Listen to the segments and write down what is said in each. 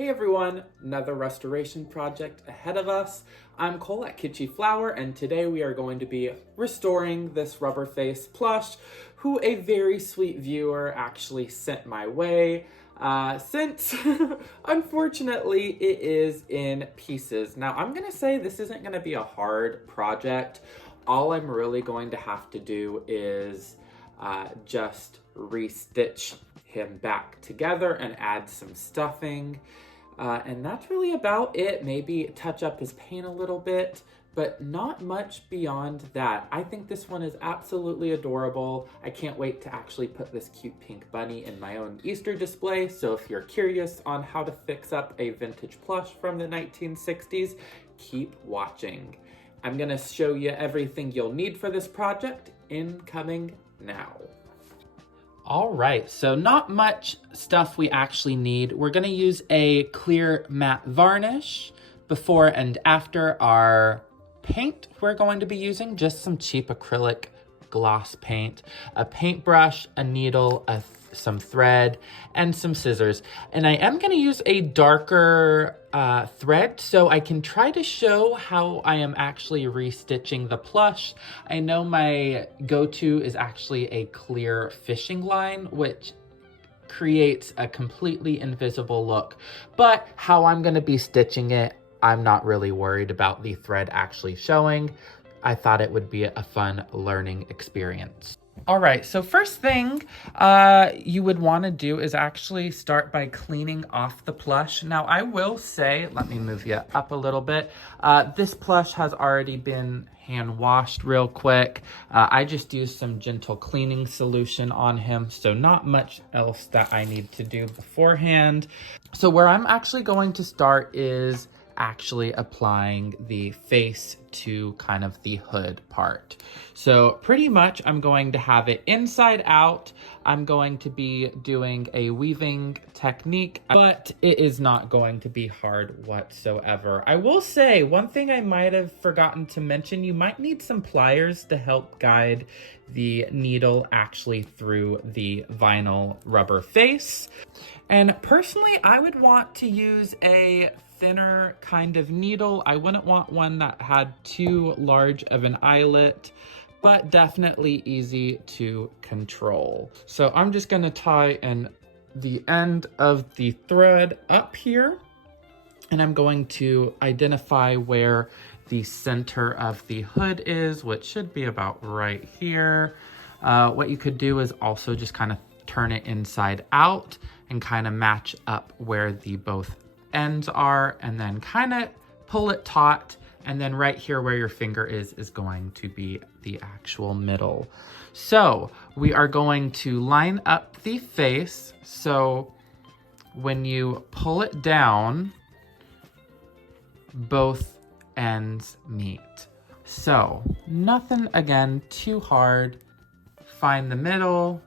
Hey everyone, another restoration project ahead of us. I'm Cole at Kitschy Flower, and today we are going to be restoring this rubber face plush, who a very sweet viewer actually sent my way, since unfortunately it is in pieces. Now I'm gonna say this isn't gonna be a hard project. All I'm really going to have to do is just restitch him back together and add some stuffing. And that's really about it. Maybe touch up his paint a little bit, but not much beyond that. I think this one is absolutely adorable. I can't wait to actually put this cute pink bunny in my own Easter display. So if you're curious on how to fix up a vintage plush from the 1960s, keep watching. I'm gonna show you everything you'll need for this project, incoming now. All right, so not much stuff we actually need. We're gonna use a clear matte varnish. Before and after our paint, we're going to be using just some cheap acrylic gloss paint, a paintbrush, a needle, some thread, and some scissors. And I am gonna use a darker thread so I can try to show how I am actually restitching the plush. I know my go-to is actually a clear fishing line, which creates a completely invisible look, but how I'm gonna be stitching it, I'm not really worried about the thread actually showing. I thought it would be a fun learning experience. All right, so first thing you would want to do is actually start by cleaning off the plush. Now, I will say, let me move you up a little bit. This plush has already been hand washed real quick. I just used some gentle cleaning solution on him, so not much else that I need to do beforehand. So where I'm actually going to start is actually applying the face to kind of the hood part. So pretty much I'm going to have it inside out. I'm going to be doing a weaving technique, but it is not going to be hard whatsoever. I will say one thing I might have forgotten to mention, you might need some pliers to help guide the needle actually through the vinyl rubber face. And personally, I would want to use a thinner kind of needle. I wouldn't want one that had too large of an eyelet, but definitely easy to control. So I'm just gonna tie the end of the thread up here, and I'm going to identify where the center of the hood is, which should be about right here. What you could do is also just kind of turn it inside out and kind of match up where the both ends are, and then kind of pull it taut, and then right here where your finger is going to be the actual middle. So we are going to line up the face, so when you pull it down, both ends meet. So nothing, again, too hard. Find the middle,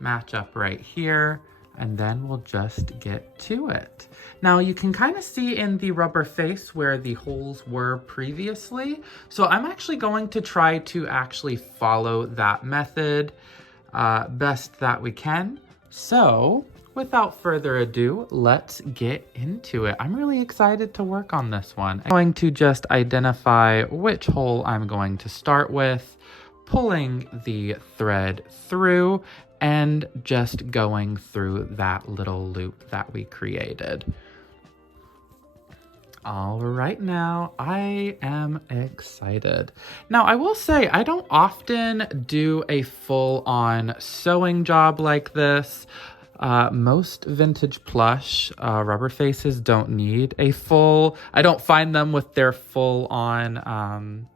match up right here, and then we'll just get to it. Now you can kind of see in the rubber face where the holes were previously. So I'm actually going to try to actually follow that method best that we can. So without further ado, let's get into it. I'm really excited to work on this one. I'm going to just identify which hole I'm going to start with, pulling the thread through, and just going through that little loop that we created. All right, now I am excited. Now I will say I don't often do a full-on sewing job like this. Most vintage plush rubber faces don't need a full, I don't find them with their full-on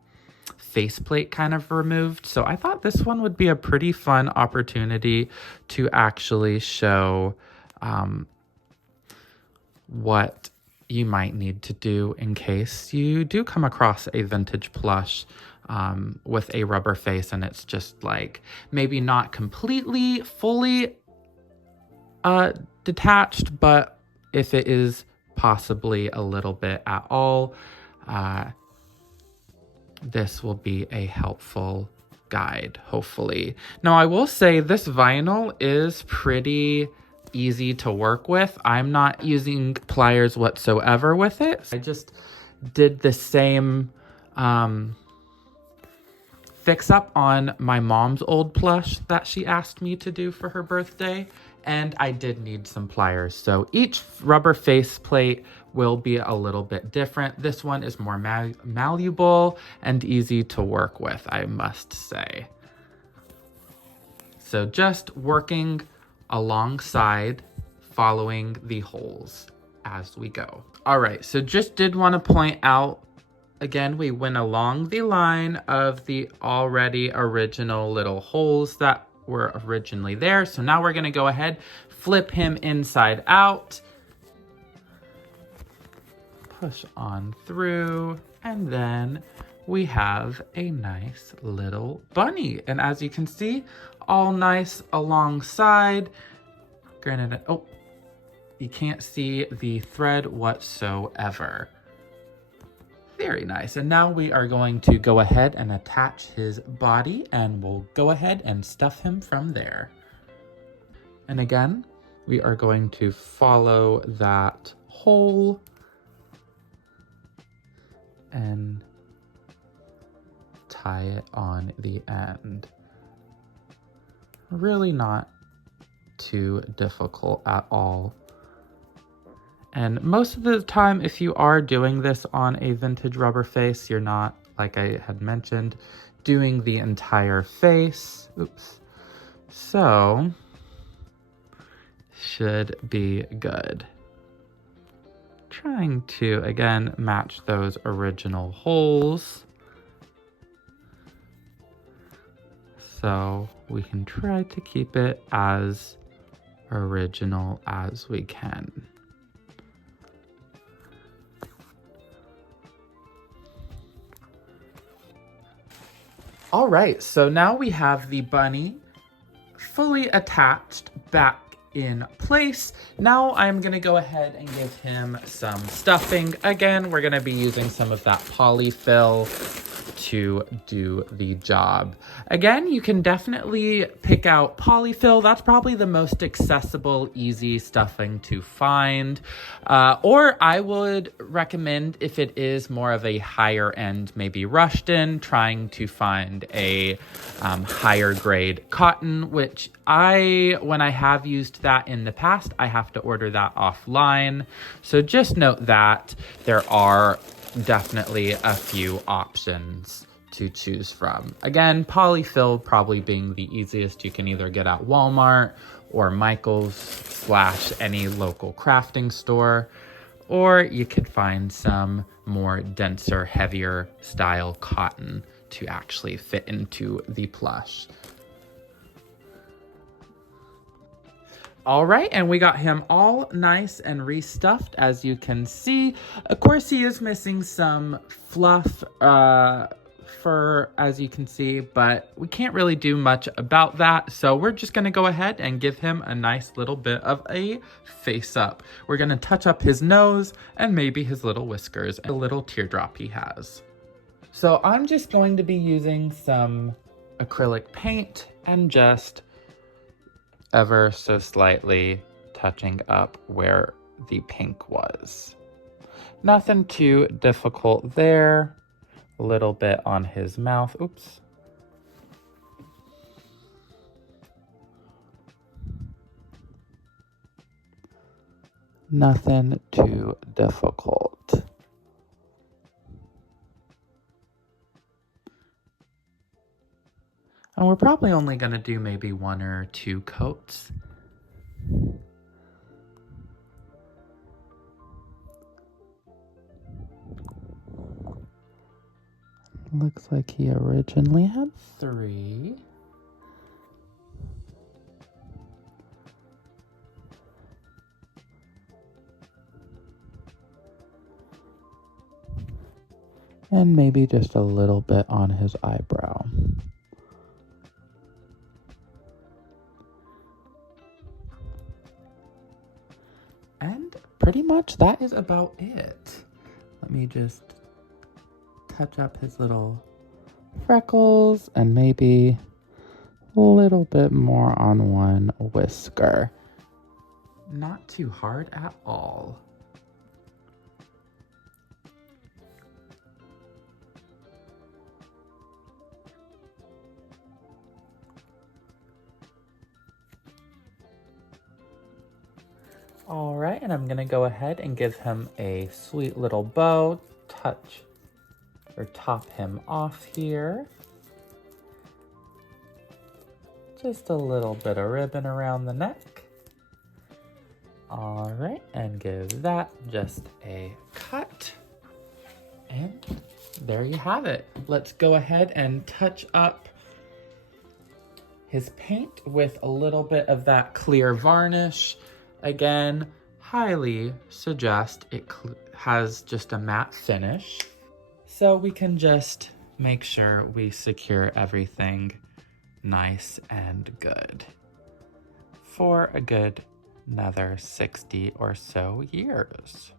faceplate kind of removed. So I thought this one would be a pretty fun opportunity to actually show what you might need to do in case you do come across a vintage plush with a rubber face and it's just like maybe not completely fully detached, but if it is possibly a little bit at all, this will be a helpful guide, hopefully. Now, I will say this vinyl is pretty easy to work with. I'm not using pliers whatsoever with it. I just did the same fix up on my mom's old plush that she asked me to do for her birthday, and I did need some pliers. So each rubber face plate will be a little bit different. This one is more malleable and easy to work with, I must say. So just working alongside, following the holes as we go. All right, so just did want to point out, again, we went along the line of the already original little holes that were originally there. So now we're gonna go ahead, flip him inside out, push on through, and then we have a nice little bunny. And as you can see, all nice alongside. Granted, oh, you can't see the thread whatsoever. Very nice. And now we are going to go ahead and attach his body, and we'll go ahead and stuff him from there. And again, we are going to follow that hole and tie it on the end. Really not too difficult at all. And most of the time, if you are doing this on a vintage rubber face, you're not, like I had mentioned, doing the entire face. Oops. So, should be good. Trying to, again, match those original holes. So we can try to keep it as original as we can. All right, so now we have the bunny fully attached back in place. Now I'm gonna go ahead and give him some stuffing. Again, we're gonna be using some of that polyfill to do the job. Again, you can definitely pick out polyfill. That's probably the most accessible, easy stuffing to find. Or I would recommend, if it is more of a higher end, maybe Rushton, trying to find a higher grade cotton, which when I have used that in the past, I have to order that offline. So just note that there are definitely a few options to choose from. Again, polyfill probably being the easiest. You can either get at Walmart or Michael's / any local crafting store, or you could find some more denser, heavier style cotton to actually fit into the plush. All right, and we got him all nice and restuffed, as you can see. Of course, he is missing some fluff, fur, as you can see, but we can't really do much about that. So we're just gonna go ahead and give him a nice little bit of a face up. We're gonna touch up his nose and maybe his little whiskers, a little teardrop he has. So I'm just going to be using some acrylic paint and just ever so slightly touching up where the pink was. Nothing too difficult there. A little bit on his mouth. Oops. Nothing too difficult. And we're probably only going to do maybe 1 or 2 coats. Looks like he originally had 3. And maybe just a little bit on his eyebrow. And pretty much that is about it. Let me just touch up his little freckles and maybe a little bit more on one whisker. not too hard at all. All right, and I'm gonna go ahead and give him a sweet little bow, touch or top him off here. Just a little bit of ribbon around the neck. All right, and give that just a cut. And there you have it. Let's go ahead and touch up his paint with a little bit of that clear varnish. Again, highly suggest it has just a matte finish. So we can just make sure we secure everything nice and good for a good another 60 or so years.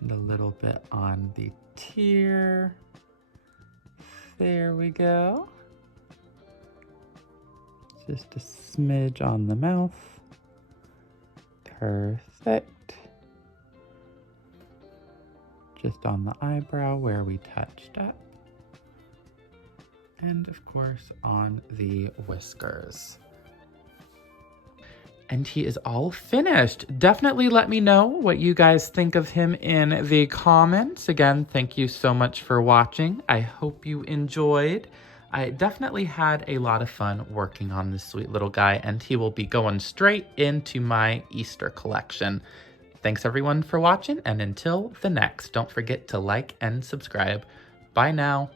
And a little bit on the tear. There we go. Just a smidge on the mouth. Perfect. Just on the eyebrow where we touched up. And of course on the whiskers. And he is all finished. Definitely let me know what you guys think of him in the comments. Again, thank you so much for watching. I hope you enjoyed. I definitely had a lot of fun working on this sweet little guy, and he will be going straight into my Easter collection. Thanks everyone for watching, and until the next, don't forget to like and subscribe. Bye now.